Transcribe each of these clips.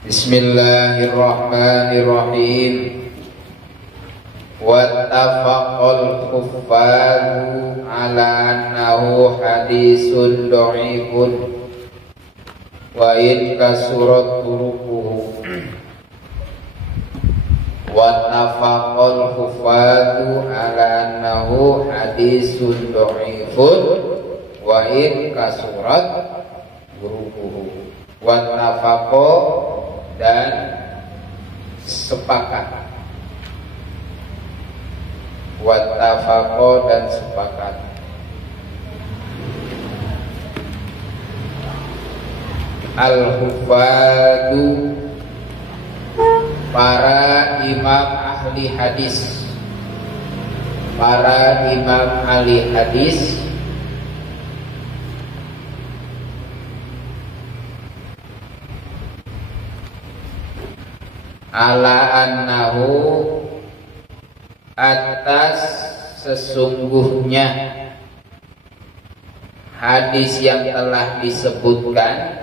Bismillahirrahmanirrahim. Wattafaqal kuffadu ala annahu hadisun dha'ifun wa in kasurat turuquhu. Wattafaqal kuffadu ala annahu hadisun dha'ifun wa in kasurat turuquhu. Wattafaqo dan sepakat. Wattafaqo dan sepakat. Al-hufadu, para imam ahli hadis. Para imam ahli hadis ala annahu, atas sesungguhnya hadis yang telah disebutkan.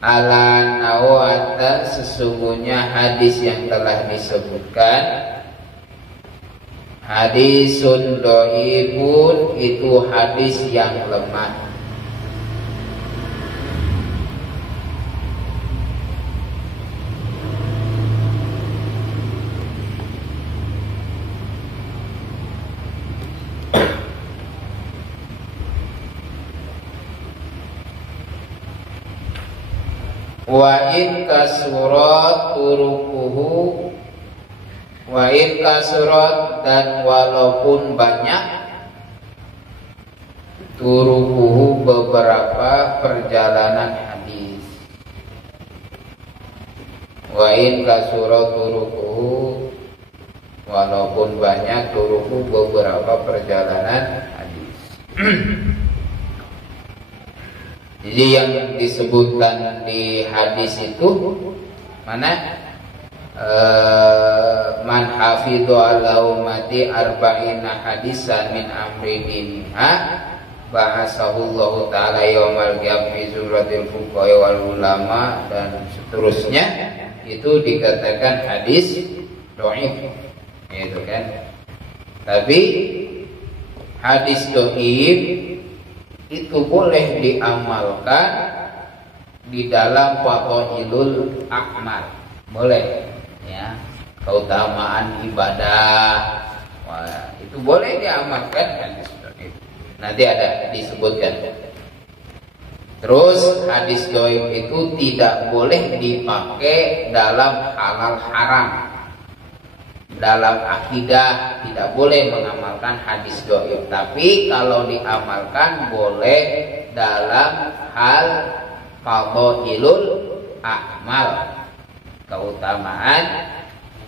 Ala annahu, atas sesungguhnya hadis yang telah disebutkan. Hadisun dhaifun, itu hadis yang lemah. Wa in kasurat turuquhu, wa in kasurat, dan walaupun banyak, turuquhu, beberapa perjalanan hadis. Wa in kasurat turuquhu, walaupun banyak, turuquhu, beberapa perjalanan hadis. Jadi yang disebutkan di hadis itu mana? Man hafidhu ala ummati arba'ina hadisan min amri dinha ba'asahullahu ta'ala yawmal qiyamah fi zumratil fuqaha wal ulama, dan seterusnya. Itu dikatakan hadis dhaif, gitu kan. Tapi hadis dhaif itu boleh diamalkan di dalam fadhailul a'mal, boleh ya, keutamaan ibadah. Wah, itu boleh diamalkan hadis dhaif. Nanti ada disebutkan. Terus hadis dhaif itu tidak boleh dipakai dalam halal haram. Dalam akidah tidak boleh mengamalkan hadis dhaif, tapi kalau diamalkan boleh dalam hal fadhailul a'mal, keutamaan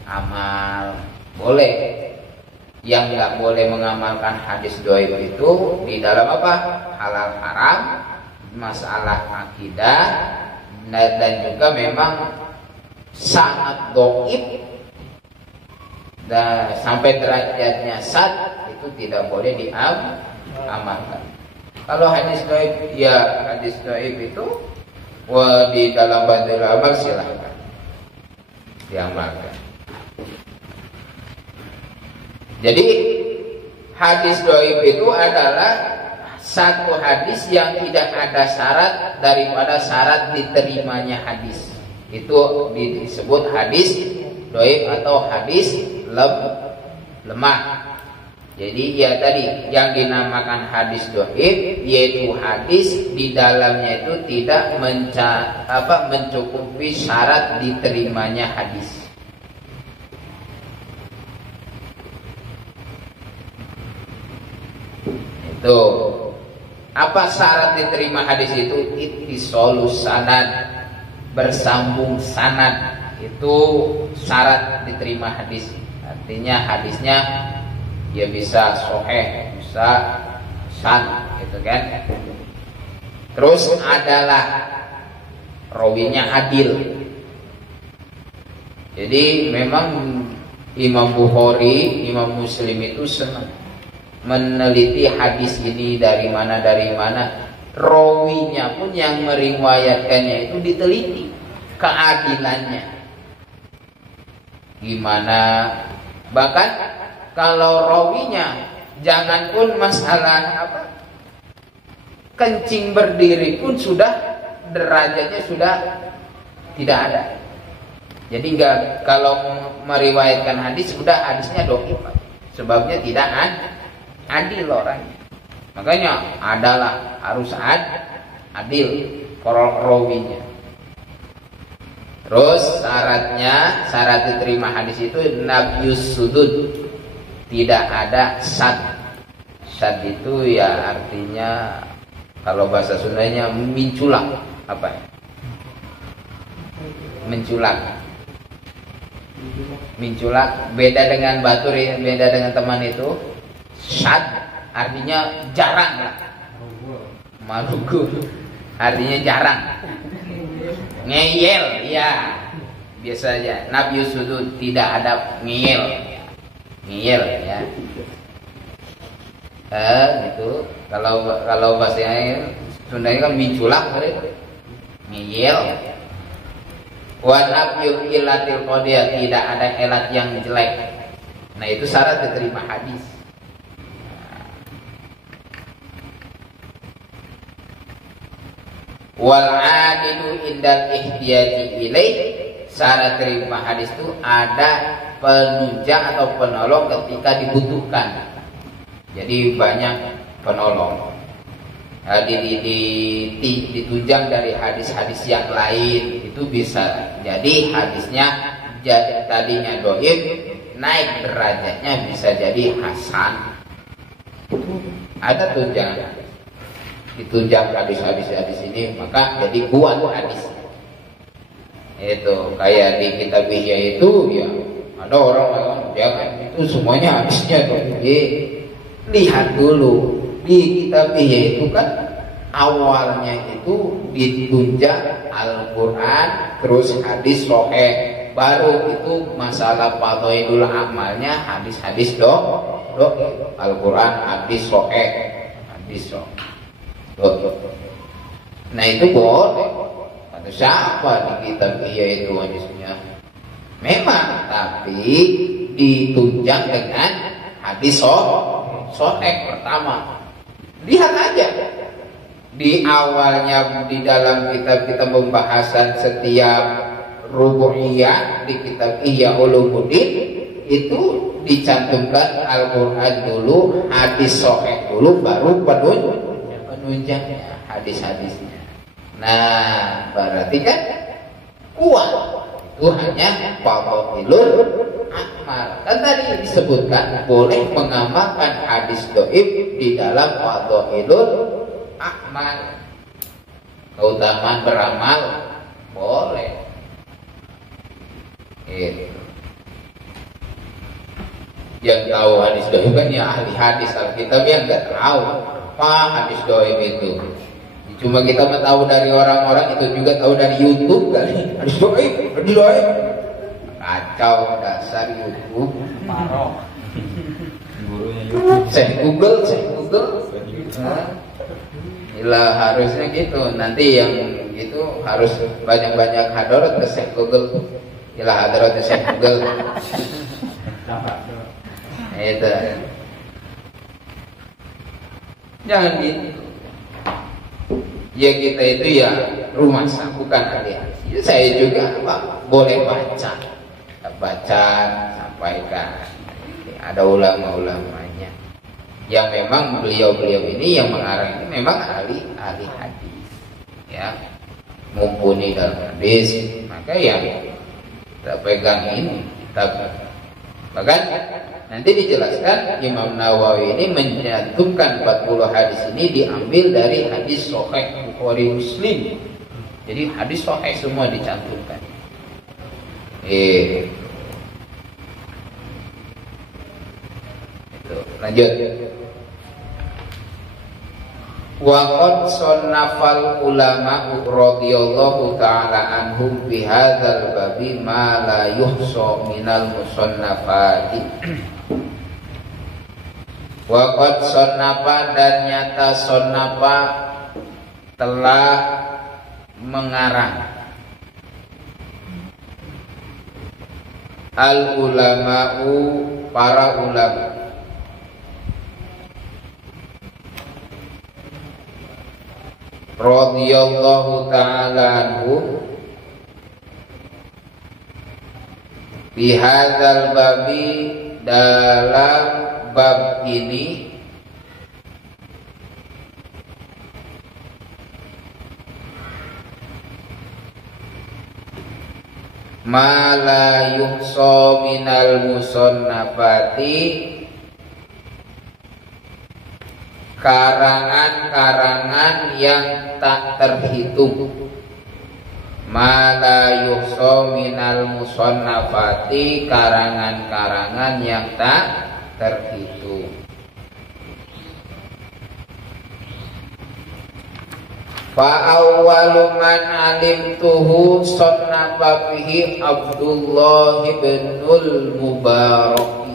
amal, boleh. Yang nggak boleh mengamalkan hadis dhaif itu di dalam apa? Halal haram, masalah akidah, dan juga memang sangat dhaif dan sampai derajatnya sad, itu tidak boleh diamalkan. Kalau hadis dhaif, ya hadis dhaif itu di dalam Badul Amal silahkan diamalkan. Jadi hadis dhaif itu adalah satu hadis yang tidak ada syarat daripada syarat diterimanya hadis. Itu disebut hadis dhaif atau hadis lemah. Jadi ya tadi yang dinamakan hadis dhaif, yaitu hadis di dalamnya itu tidak mencukupi syarat diterimanya hadis. Itu apa syarat diterima hadis itu? Ittisalus sanad, bersambung sanad. Itu syarat diterima hadis. Artinya hadisnya ya bisa sahih, bisa hasan, gitu kan. Terus adalah rawinya adil. Jadi memang Imam Bukhari, Imam Muslim itu senang meneliti hadis ini dari mana, rawinya pun yang meriwayatkannya itu diteliti keadilannya gimana. Bahkan kalau rawinya, jangan pun masalah kencing berdiri pun sudah derajatnya sudah tidak ada. Jadi enggak, kalau meriwayatkan hadis sudah hadisnya dhaif, sebabnya tidak adil orangnya. Makanya adalah harus adil rawinya. Terus syarat diterima hadis itu nafyus sudud, tidak ada sad. Sad itu ya artinya kalau bahasa Sundanya menculak, apa ya? Menculak beda dengan batur, beda dengan teman itu. Sad artinya jarang lah. Maluku artinya jarang. Ngeyel, ya biasa aja. Nafyus sudud, tidak ada ngeyel ya. Gitu. Kalau bahasanya Sundanya kan menculak, ngeyel. Wa nafyu ilatil qadiyah, tidak ada elat yang jelek. Nah itu syarat diterima hadis. Wal adilu indal ihtiyaji ilaih, syarat terima hadis itu ada penunjang atau penolong ketika dibutuhkan. Jadi banyak penolong. Ditunjang dari hadis-hadis yang lain, itu bisa jadi hadisnya jadi tadinya dhaif, naik derajatnya bisa jadi hasan. Ada tunjangan, ditunjang hadis-hadis ini maka jadi kuat hadis. Itu kayak di kitab Ihya itu ya, ada orang jangan itu semuanya hadisnya lihat dulu di kitab Ihya itu kan awalnya itu ditunjang Al-Quran terus hadis sahih, baru itu masalah fadhailul amalnya hadis-hadis Al-Quran hadis sahih. Nah itu boleh. Ada siapa di kitab Ihya itu hadisnya? Memang, tapi ditunjang dengan hadis sahih pertama. Lihat aja di awalnya di dalam kitab-kitab pembahasan setiap rubu'iyah di kitab Ihya Ulumuddin itu dicantumkan Al-Quran dulu, hadis sahih dulu, baru penunjangnya hadis-hadisnya. Nah berarti kan kuat. Itu hanya fadhailul amal. Kan tadi disebutkan boleh mengamalkan hadis dhaif di dalam fadhailul amal. Keutamaan beramal boleh. Yang tahu hadis dhaif kan ya ahli hadis Alkitab, yang nggak tahu apa hadis dhaif itu. Cuma kita tahu dari orang-orang, itu juga tahu dari YouTube kali. Hadis dhaif. Kacau dasar YouTube. Parah. Gurunya YouTube. Saya Google. Nah, harusnya gitu. Nanti yang itu harus banyak-banyak hadarat ke Syekh Google. Hadarat ke Syekh Google. Itu. Jangan gitu. Ya kita itu ya rumah sakit, bukan ahli hadis. Ya, saya juga boleh baca, sampaikan. Ada ulama-ulamanya yang memang beliau ini yang mengarang ini memang ahli hadis, ya mumpuni dalam hadis, maka ya kita pegang ini kitab. Bahkan nanti dijelaskan Imam Nawawi ini mencantumkan 40 hadis ini diambil dari hadis sahih Bukhari Muslim. Jadi hadis sahih semua dicantumkan. Itu lanjut. Wa qad sannafal ulama radhiyallahu ta'ala anhum bi hadzal babi ma la yuhsa minal musannafati. Wa qad sannafa, dan nyata sannafa telah mengarang. Al ulama'u, para ulama. Radhiyallahu ta'ala anhu bihadzal babi, dalam bab ini, ma la yuhsa minal musannafati, karangan-karangan yang tak terhitung. Ma la yuhsa minal musannafati, karangan-karangan yang tak terhitung. Fa awwalu man alimtuhu sannafa bihi Abdullah ibnul Mubarak.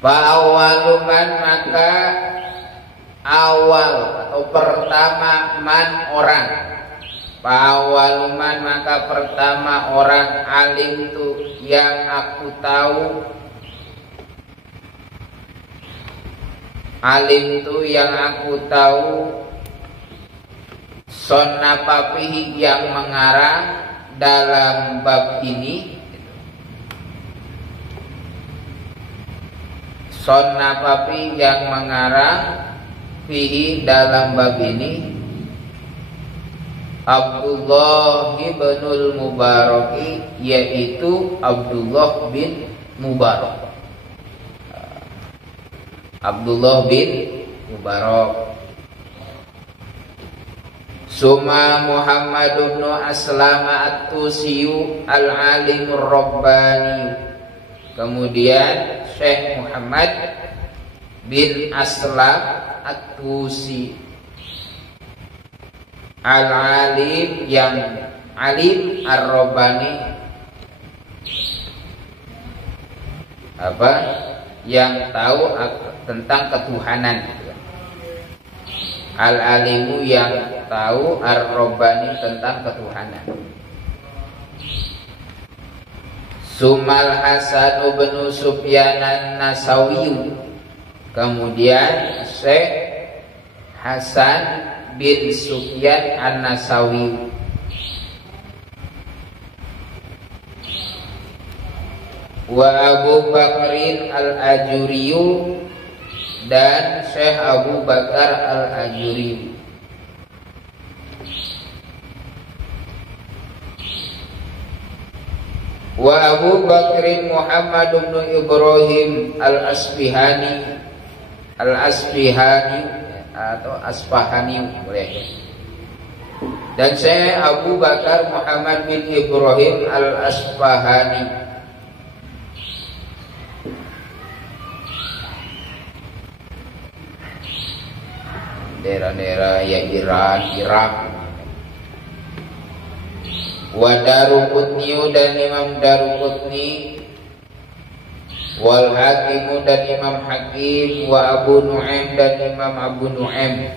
Fa awwalu man, maka awal atau pertama, man orang. Fa awwalu man, maka pertama orang, alimtu yang aku tahu, alim itu yang aku tahu, sonnafa fihi yang mengarang dalam bab ini, sonnafa fihi yang mengarang fihi dalam bab ini, Abdullah ibnul Mubarak, yaitu Abdullah bin Mubarak. Abdullah bin Mubarak. Suma Muhammad bin Aslam at-Tusiyu al-Alimur Rabbani. Kemudian Syekh Muhammad bin Aslam at-Tusi, al-Alim yang alim, ar-Rabbani apa? Yang tahu tentang ketuhanan. Al-alimu yang tahu, ar-Rabbani tentang ketuhanan. Sumal Hasan bin Sufyan an-Nasawi. Kemudian Syekh Hasan bin Sufyan an-Nasawi. Wa Abu Bakrin al-Ajuriyu, dan Syekh Abu Bakar al-Ajuri. Wa Abu Bakrin Muhammad bin Ibrahim al-Asbihani, al-Asbihani atau Asbahani boleh. Dan Syekh Abu Bakar Muhammad bin Ibrahim al-Asbahani. Daerah-daerah ya Iran, Irak. Wa Daruqutni, dan Imam Daruqutni. Wal Hakimu, dan Imam Hakim. Wa Abu Nu'aim, dan Imam Abu Nu'aim.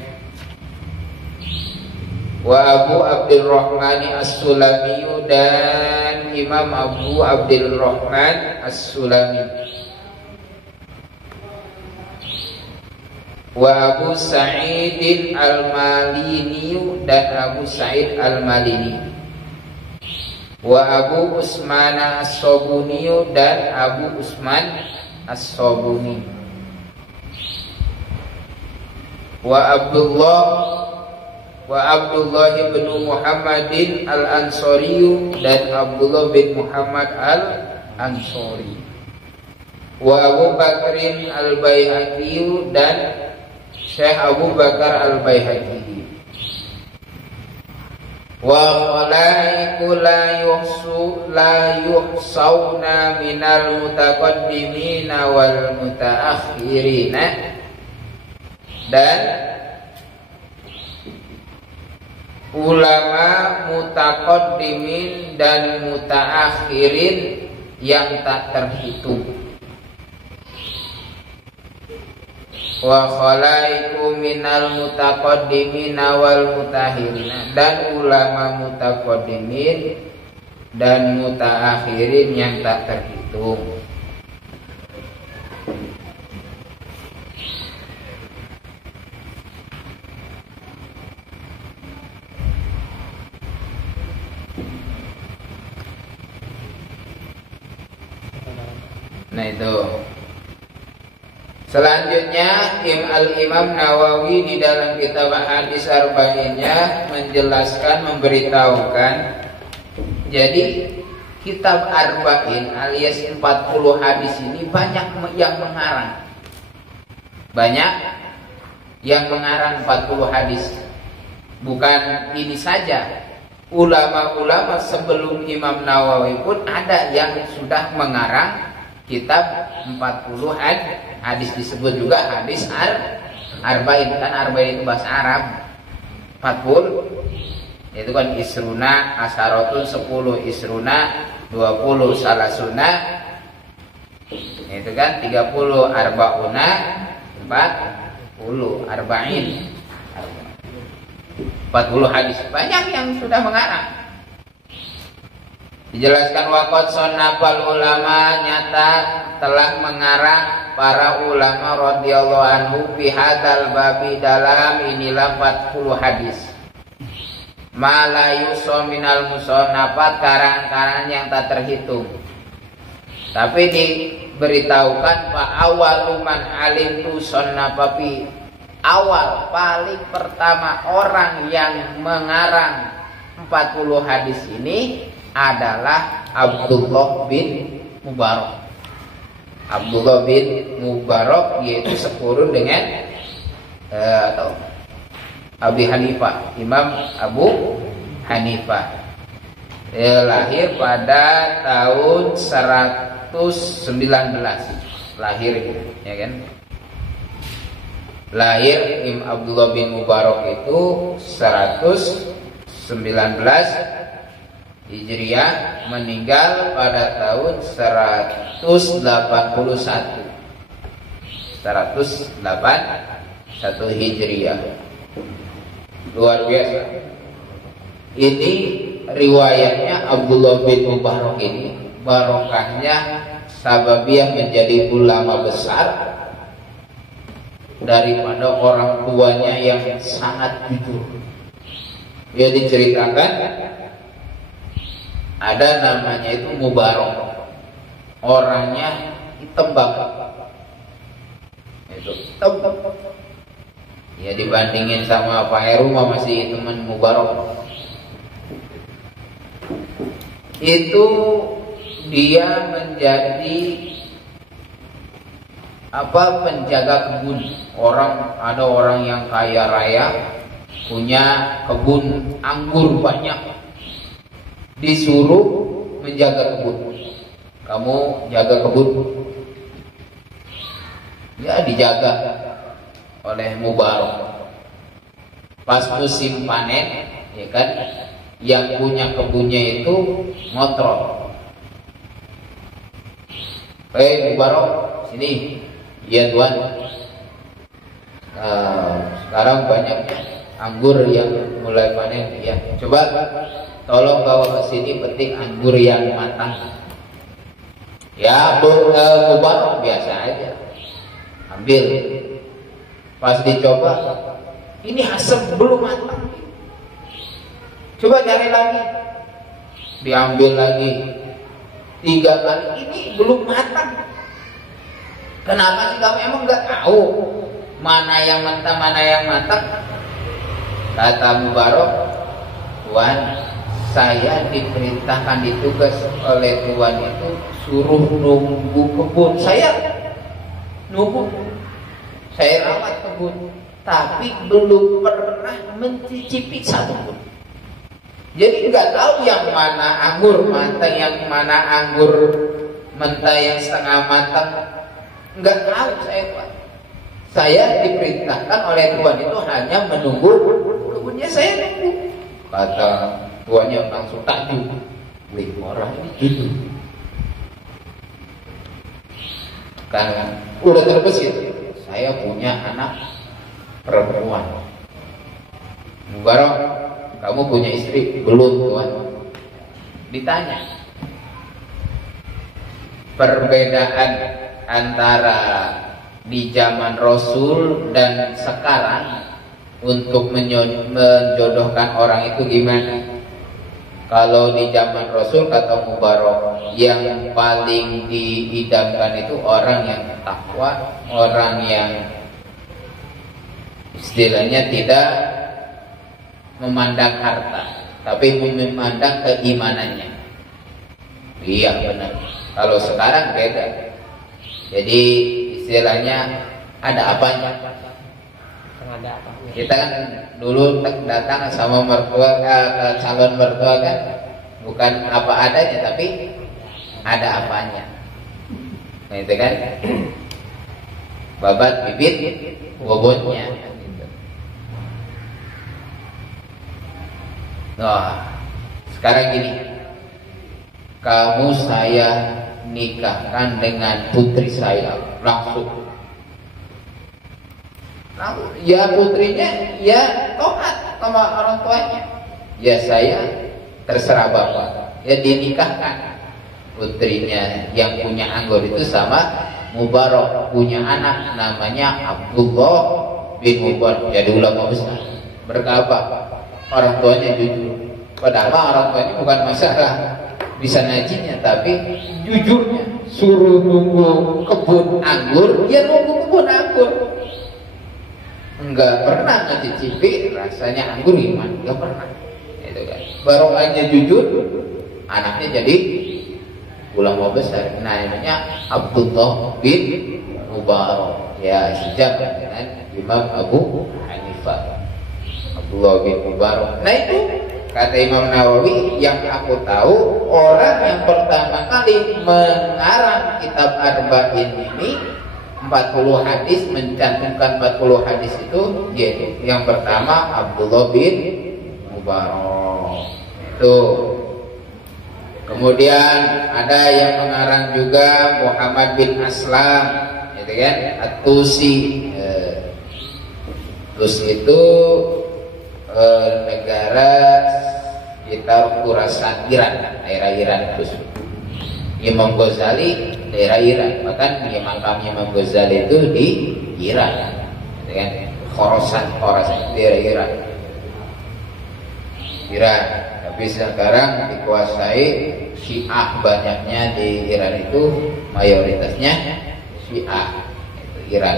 Wa Abu Abdurrahman As-Sulami, dan Imam Abu Abdurrahman As-Sulami. Wa Abu Sa'id al-Malini, dan Abu Sa'id al-Malini. Wa Abu Usman as-Sabuni, dan Abu Usman as-Sabuni. Wa Abdullah bin Muhammadin al-Ansari, dan Abdullah bin Muhammad al-Ansari. Wa Abu Bakrin al-Baihaqi, dan Syekh Abu Bakar al-Baihaqi. Wa khalaiqu la yuhsauna minal mutaqaddimina wal mutaakhirina, dan ulama mutaqaddimin dan mutaakhirin yang tak terhitung. wa khalaiku minal mutaqaddimina wal mutakhirina, dan ulama mutaqaddimin dan mutaakhirin yang tak terhitung. Nah itu. Selanjutnya Al-Imam Nawawi di dalam kitab Hadis Arba'innya menjelaskan, memberitahukan, jadi kitab Arba'in alias 40 hadis ini banyak yang mengarang. Banyak yang mengarang 40 hadis. Bukan ini saja. Ulama-ulama sebelum Imam Nawawi pun ada yang sudah mengarang kitab 40 hadis, disebut juga hadis Arba'in. Kan Arba'in itu bahasa Arab. 40 itu kan isruna asharatun 10, isruna 20, salasuna itu kan 30, arbauna 40, arba'in 40 hadis. Banyak yang sudah mengarang. Dijelaskan waqad sannafal ulama, nyata telah mengarang para ulama radhiyallahu anhu fi hadzal babi, dalam inilah 40 hadis. Malayuso minal musonafat, karangan-karangan yang tak terhitung. Tapi diberitahukan fa awaluman alim tu sonnafafi, awal paling pertama orang yang mengarang 40 hadis ini adalah Abdullah bin Mubarak. Abdullah bin Mubarak yaitu sekurun dengan Abi Hanifah, Imam Abu Hanifah. Dia lahir pada tahun 119 lahir, ya kan? Lahir Imam Abdullah bin Mubarak itu 119 Hijriah, meninggal pada tahun 181 Hijriah. Luar biasa. Ini riwayatnya Abdullah bin Mubarak ini, barokahnya sababiyah menjadi ulama besar daripada orang tuanya yang sangat jujur. Dia diceritakan ada namanya itu Mubarak, orangnya hitam banget. Itu hitam. Ya dibandingin sama Pak Heru mah masih teman Mubarak. Itu dia menjadi penjaga kebun. Ada orang yang kaya raya punya kebun anggur banyak, disuruh menjaga kebun. Kamu jaga kebun. Ya dijaga oleh Mubarak. Pas musim panen, ya kan, yang punya kebunnya itu ngotrol. Mubarak, sini. Iya tuan. Sekarang banyaknya anggur yang mulai panen. Ya, coba tolong bawa ke sini petik anggur yang matang. Ya, Mubarak biasa aja. Ambil. Pas dicoba, ini asam, belum matang. Coba cari lagi. Diambil lagi 3 kali, ini belum matang. Kenapa sih kamu emang nggak tahu mana yang mentah, mana yang matang? Kata Mubarak, Tuan, saya diperintahkan, ditugas oleh Tuan itu suruh nunggu kebun. Saya nunggu, saya rawat kebun, tapi belum pernah mencicipi satu pun. Jadi nggak tahu yang mana anggur matang, yang mana anggur mentah yang setengah matang. Nggak tahu saya, Tuan. Saya diperintahkan oleh Tuan itu hanya menunggu kebunnya, saya nunggu. Kata tuannya langsung takjub, wih orang ini gitu. Kan udah terbesit. saya punya anak perempuan. Mubarok, kamu punya istri? Belum, Tuan. Ditanya. Perbedaan antara di zaman Rasul dan sekarang untuk menjodohkan orang itu gimana? Kalau di zaman Rasul kata Mubarok, yang paling diidamkan itu orang yang takwa, orang yang istilahnya tidak memandang harta, tapi memandang keimanannya. Iya benar. Kalau sekarang beda. Jadi istilahnya ada apanya? Kita kan dulu datang sama mertua, calon mertua kan bukan apa adanya, tapi ada apanya. Nah itu kan babat bibit bobotnya. Gitu. Nah sekarang gini, kamu saya nikahkan dengan putri saya langsung. Ya putrinya ya taat sama orang tuanya. Ya saya terserah bapak. Ya dinikahkan putrinya yang punya anggur itu sama Mubarok, punya anak namanya Abdullah bin Mubarok, jadi ulama besar. Berkata orang tuanya jujur. Padahal orang tuanya bukan masalah bisa ngajinya, tapi jujurnya suruh nunggu kebun anggur, ya nunggu kebun anggur. Enggak pernah ngecicipi rasanya anggur gimana, enggak pernah. Itu kan. Baru aja jujur, anaknya jadi ulama besar. Namanya Abdullah bin Mubarok. Ya sejak dengan Imam Abu Hanifah. Abdullah bin Mubarok. Nah itu kata Imam Nawawi, yang aku tahu orang yang pertama kali mengarang kitab Arba'in ini 40 hadis, mencantumkan 40 hadis itu yaitu yang pertama Abdullah bin Mubarok. Itu. Kemudian ada yang mengarang juga Muhammad bin Aslam, gitu kan? At-Tusi. Tusi itu negara sekitar Khurasan, Iran, daerah Iran terus. Imam Ghazali daerah Iran, bahkan makam Imam Ghazali itu di Iran, dengan Khorasan daerah Iran. Tapi sekarang dikuasai Syiah, banyaknya di Iran itu mayoritasnya Syiah, itu Iran.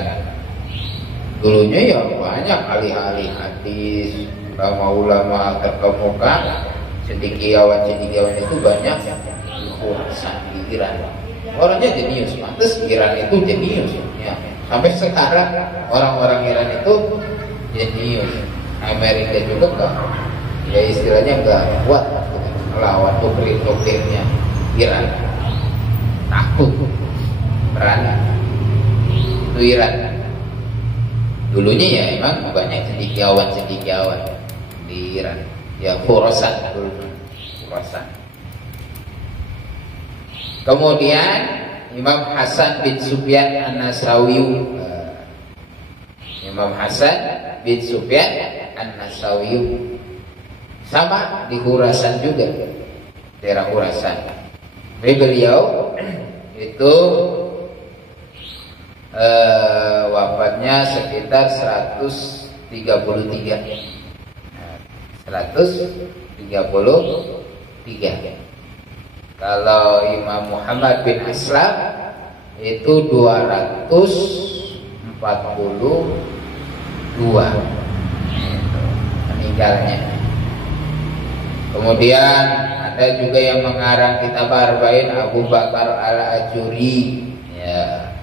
Dulunya ya banyak ahli-ahli hadis, ulama terkemuka, cendekiawan itu banyak di Khorasan di Iran. Orangnya jenius, pantas Iran itu jenius ya. Sampai sekarang orang-orang Iran itu jenius. Amerika juga enggak, ya istilahnya enggak kuat melawan nuklir-nuklirnya Iran. Takut, berani. Itu Iran. Dulunya ya emang banyak cendekiawan di Iran. Ya Khorasan dulu, Khorasan. Kemudian Imam Hasan bin Sufyan An-Nasawi, Imam Hasan bin Sufyan An-Nasawi sama di Khurasan juga, daerah Khurasan. Beliau itu wafatnya sekitar 133. Kalau Imam Muhammad bin Aslam itu 242 meninggalnya. Kemudian ada juga yang mengarang kitab Arba'in, Abu Bakar Al-Ajuri ya.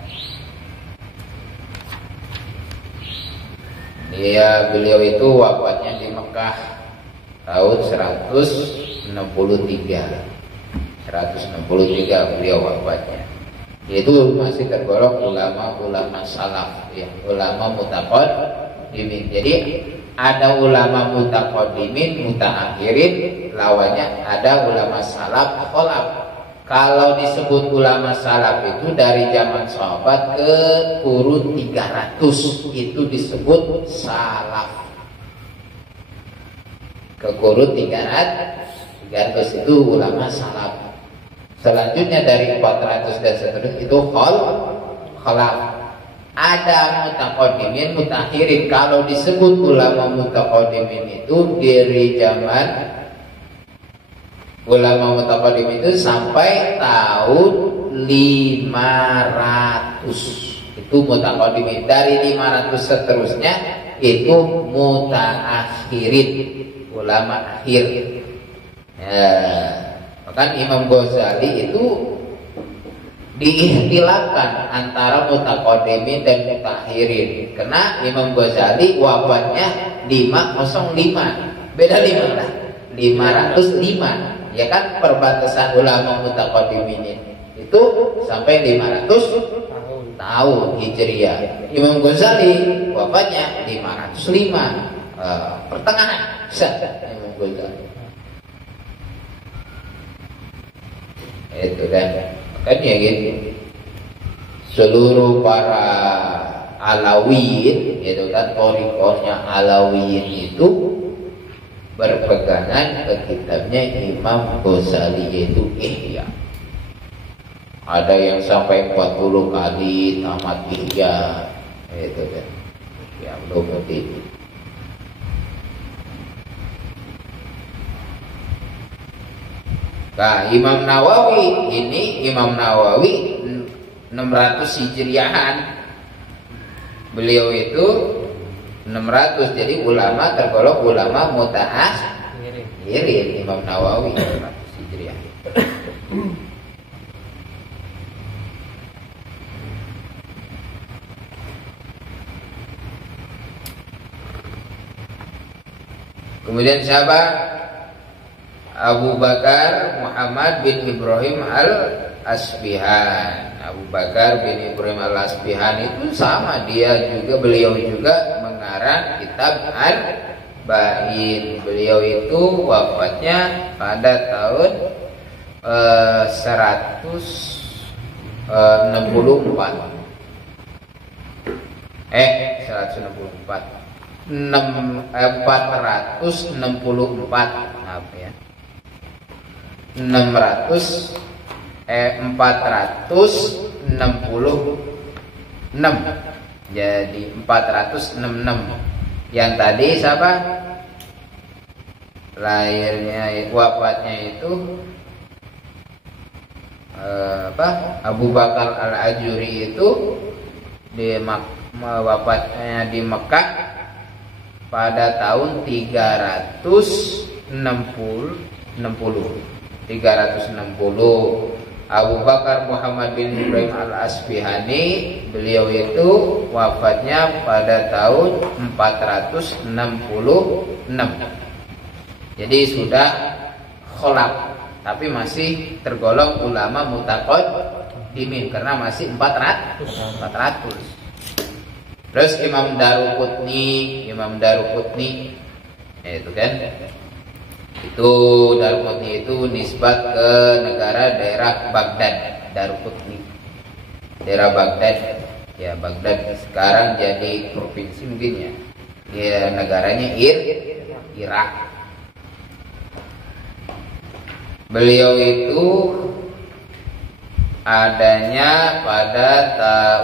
Beliau itu wafatnya di Mekah tahun 163 beliau wafatnya. Itu masih tergolong ulama salaf ya, ulama mutaqaddimin. Jadi ada ulama mutaqaddimin, mutaakhirin, lawannya ada ulama salaf kholaf. Kalau disebut ulama salaf itu dari zaman sahabat ke kurun 300 itu disebut salaf. Ke kurun 300 itu ulama salaf. Selanjutnya dari 400 dan seterusnya itu khalaf. Ada mutaqaddimin, mutakhirin. Kalau disebut ulama mutaqaddimin itu dari zaman ulama mutaqaddim itu sampai tahun 500 itu mutaqaddimin. Dari 500 seterusnya itu mutaakhirin, ulama akhir. Ya, maka Imam Ghazali itu diikhtilafkan antara mutaqaddimin dan mutakhirin. Karena Imam Ghazali wafatnya 505, beda 5 lah, 505. Ya kan perbatasan ulama mutaqaddimin itu sampai 500 tahun Hijriah. Imam Ghazali wafatnya 505, pertengahan Imam Ghazali. Itu kan makanya gitu. Seluruh para Alawiyin itu kan thariqahnya Alawiyin itu berpegangan ke kitabnya Imam Ghazali yaitu Ihya. Ada yang sampai 40 kali tamat Ihya, itu kan. Ya belum itu. Nah, Imam Nawawi 600 Hijriahan. Beliau itu 600, jadi ulama tergolong ulama mutaakhirin. Imam Nawawi 600 Hijriah. Kemudian siapa? Abu Bakar Muhammad bin Ibrahim al-Asbihan. Abu Bakar bin Ibrahim al-Asbihan itu sama, beliau juga mengarang kitab Al-Ba'in. Beliau itu wafatnya pada tahun 164. 464. Maaf ya. 466. Jadi 466. Yang tadi siapa? Lahirnya wafatnya itu Abu Bakar al-Ajuri itu wafatnya di Mekah pada tahun 360. Abu Bakar Muhammad bin Ibrahim al-Asbihani, beliau itu wafatnya pada tahun 466. Jadi sudah kholaf, tapi masih tergolong ulama mutaqaddimin karena masih 400. Terus Imam Daruqutni itu kan, itu Daruqutni itu nisbat ke negara daerah Baghdad. Daruqutni daerah Baghdad, ya Baghdad sekarang jadi provinsi mungkin ya. Ya negaranya Irak. Beliau itu adanya pada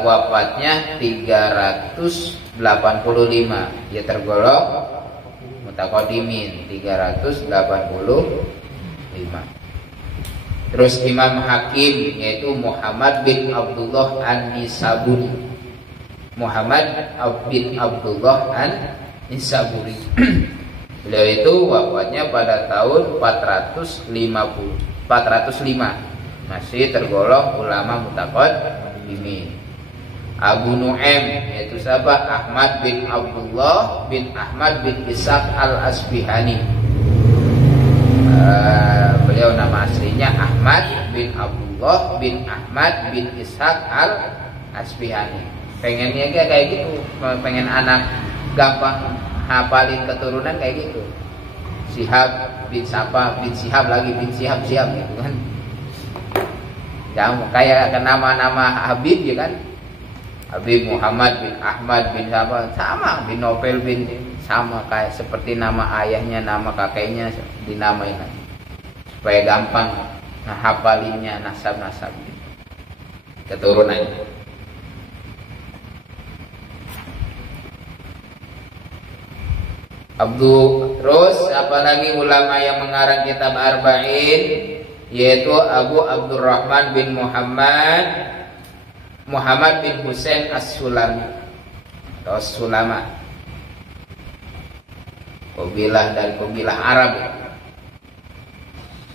wafatnya 385. Dia tergolong mutaqaddimin 385. Terus Imam Hakim yaitu Muhammad bin Abdullah An-Nisaburi. Beliau itu wafatnya pada tahun 405. Masih tergolong ulama mutaqaddimin. Abu Nu'aim yaitu siapa? Ahmad bin Abdullah bin Ahmad bin Ishaq al-Asbihani. Beliau nama aslinya Ahmad bin Abdullah bin Ahmad bin Ishaq al-Asbihani. Pengennya kayak gitu, pengen anak gampang hafalin keturunan kayak gitu. Syihab bin Sapa bin Syihab lagi bin Syihab gitu kan. Yang kayak nama-nama Habib ya kan, Habib Muhammad bin Ahmad bin sama bin Nopel bin sama kayak seperti nama ayahnya, nama kakeknya dinamain supaya gampang hafalinnya nasab-nasab keturunan. Terus apalagi ulama yang mengarang kitab Arba'in, yaitu Abu Abdurrahman bin Muhammad bin Husain As-Sulami atau Sulama, kabilah dari kabilah Arab,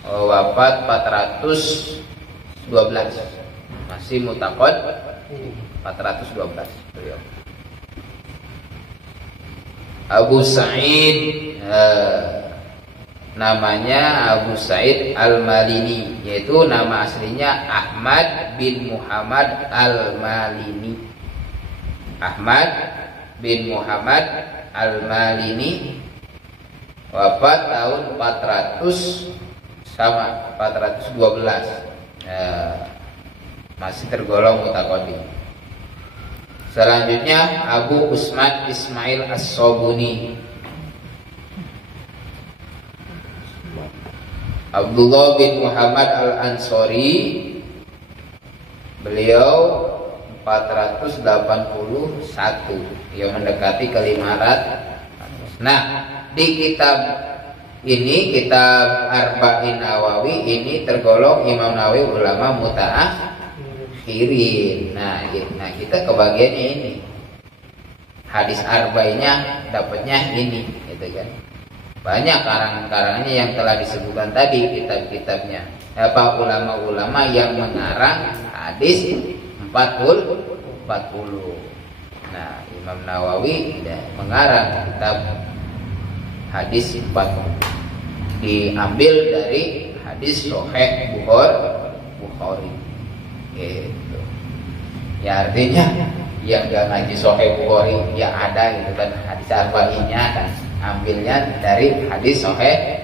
wafat 412, masih mutakod 412 beliau. Abu Sa'id namanya Abu Sa'id Al-Malini, yaitu nama aslinya Ahmad bin Muhammad Al-Malini. Ahmad bin Muhammad Al-Malini, wafat tahun 412, masih tergolong mutaqaddim. Selanjutnya Abu Usman Ismail As-Sobuni, Abdullah bin Muhammad Al-Ansori, beliau 481, yang mendekati ke 500. Nah, di kitab ini, kitab Arba'in Nawawi ini tergolong Imam Nawawi ulama mutaakhirin. Nah, kita kebagiannya ini. Hadis arba'innya dapatnya ini, gitu kan. Banyak karangan-karangannya yang telah disebutkan tadi, kitab-kitabnya. Ulama-ulama yang mengarang hadis 40. Nah, Imam Nawawi mengarang kitab hadis 40, diambil dari hadis Sahih Bukhari. Gitu. Ya artinya yang gak ngaji Sahih Bukhari ya ada gitu kan, hadis arba'innya kan ambilnya dari hadis Sahih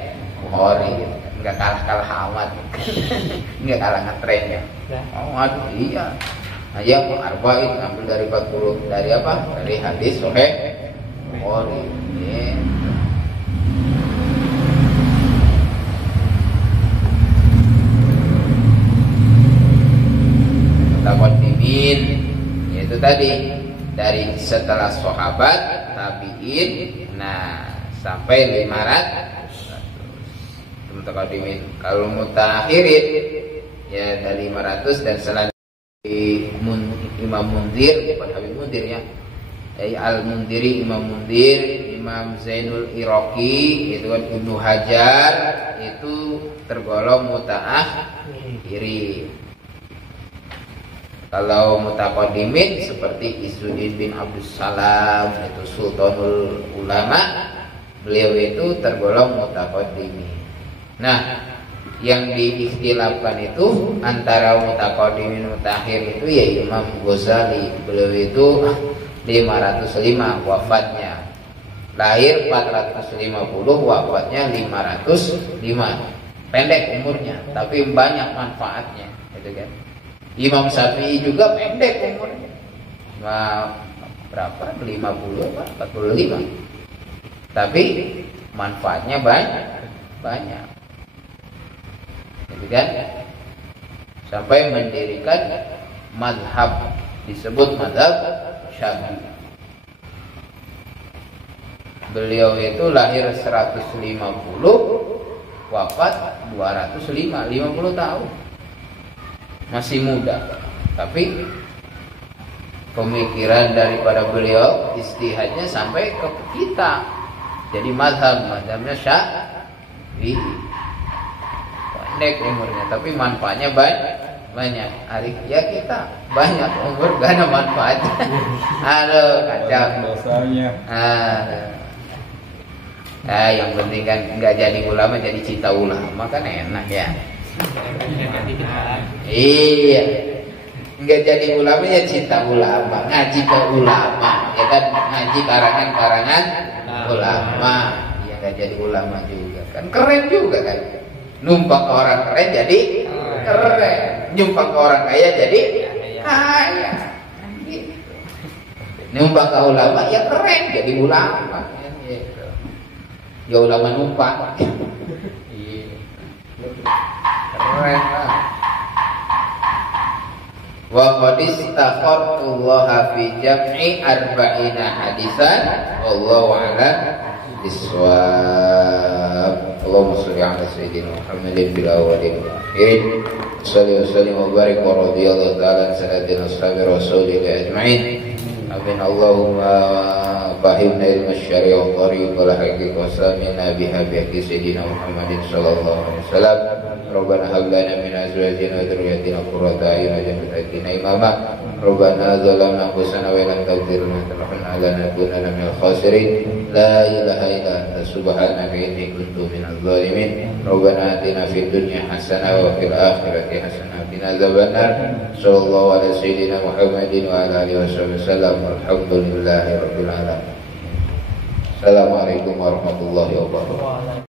Bukhari gitu. Enggak kalah amat. Enggak kalah ngetrennya. Aduh iya. Nah, yang arba'in ambil dari 40, dari apa? Dari hadis Sahih Bukhari. Gitu. Mutaqaddimin, yaitu tadi dari setelah sahabat, tabi'in, nah sampai 500 mutaqaddimin. Kalau mutakhirin ya dari 500 dan selanjutnya Imam Mundir, bukan Habib Mundir ya, Al-Mundiri, Imam Mundir, Imam Zainul Iraqi, itu kan Ibnu Hajar, itu tergolong mutakhirin. Kalau mutaqaddimin seperti Izzuddin bin Abdus Salam, itu Sultanul Ulama, beliau itu tergolong mutaqaddimin. Nah, yang diikhtilafkan itu antara mutaqaddimin mutakhir itu ya Imam Ghazali, beliau itu 505 wafatnya, lahir 450, wafatnya 505. Pendek umurnya, tapi banyak manfaatnya, gitu kan. Imam Syafi'i juga pendek umurnya, berapa? 50 apa? 45. Tapi manfaatnya banyak. Gitu kan? Sampai mendirikan mazhab, disebut mazhab Syafi'i. Beliau itu lahir 150, wafat 205, 50 tahun. Masih muda, tapi pemikiran daripada beliau, istihadnya sampai ke kita. Jadi mazhabnya Syafi'i. Pendek umurnya, tapi manfaatnya banyak. Hari ya kita banyak umur gak ada manfaatnya. Halo, kacau. Dosanya. Yang penting kan nggak jadi ulama, jadi cinta ulama kan enak ya. Iya, nggak jadi ulama ya cinta ulama, ngaji ke ulama, ya kan, ngaji karangan ulama, ya nggak jadi ulama juga kan, keren juga kan, numpang ke orang keren jadi keren. Nyumpang ke orang kaya jadi kaya. Gitu. Nyumpang ke ulama ya keren jadi ulama. Gitu. Ya ulama numpang. Keren lah. Wa qad istakhartullaha fi jam'i arba'ina hadisan wallahu a'lam bissawab. Allahumma shalli ala sayyidina Muhammadin fil awwalin wal akhirin. Shalli wa sallim wa barik wa radiyallahu ta'ala an sayyidina ashabi rasulillah ajma'in. Amin. Allahumma fahimna ilmu syariah wa tariq wal haqiqah wa samina biha bi sayyidina Muhammadin sallallahu alaihi wasallam. Rabbana hab lana min azwajina wa dhurriyyatina qurrata a'yun waj'alna imama. Rabbana zalamna anfusana wa lam taghfir lana lanakunanna minal khasirin. La ilaha illa anta subhanaka inni kuntu minadh dhalimin. Rabbana atina fid dunya hasanah wa fil akhirati hasanah wa qina adzabannar. Sallallahu ala sayyidina Muhammadin wa ala alihi wasallam. Alhamdulillahi rabbil alamin. Assalamualaikum warahmatullahi wabarakatuh.